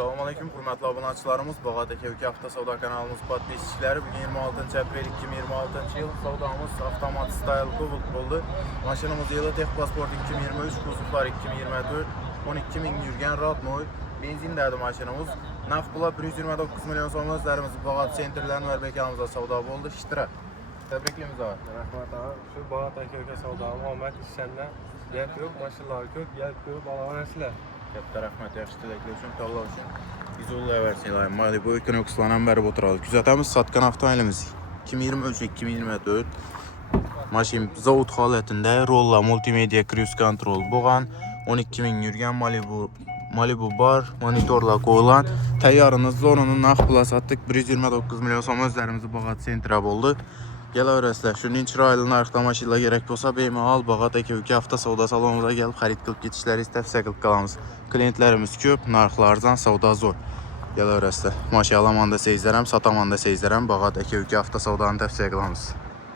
Selamünaleyküm hürmetli abunəçilərimiz, Bağat Eke hafta savda kanalımız podpisçiləri. Bugün 26 aprel 2026 yıl savdamız avtomat style Kubuk oldu. Maşınımız yılı Texpasport 2023, kuzuflar 2024, 12.000 yürgen Radnoy. Benzin derdi maşınımız. Naf pula 129 milyon so'm özlərimiz Bağat sentrlərin və bekanımızda savda oldu. İştira. Təbrikliyimiz var. Rahmat ağa. Şu Bağat Eke savdamı Ahmet işlemle yer yok, maşınlar yok, yer yok, balavarasılar. Katta rahmet, yaxşı diləklər üçün, Allah üçün. Biz uğurlar versin ilayim. Malibu Equinox'lardan bəri oturalım. Güzətəmiz satqan avtomobilimiz 2023-2024. Maşın zavod halətində rolla multimedia cruise control boğan 12.000 yürgen Malibu bar monitorla qoyulan təyyarınız zonunun nağd pula satdıq. 129 milyon so'm özlərimizi Bağat sentrə oldu. Gələ öyrəslər, şunun çiraylı narxda maşınla gerek olsa BM al Bağat Eke hafta savda salonumuza gəlib xarid qılıb getişləri istəfsə qılıb qalamız. Klientlərimiz köp, narxlardan savda zor. Gələ öyrəslər, maşın alamanda seyizlərəm, satamanda seyizlərəm Bağat Eke hafta savdanı təfsiyə qılamız.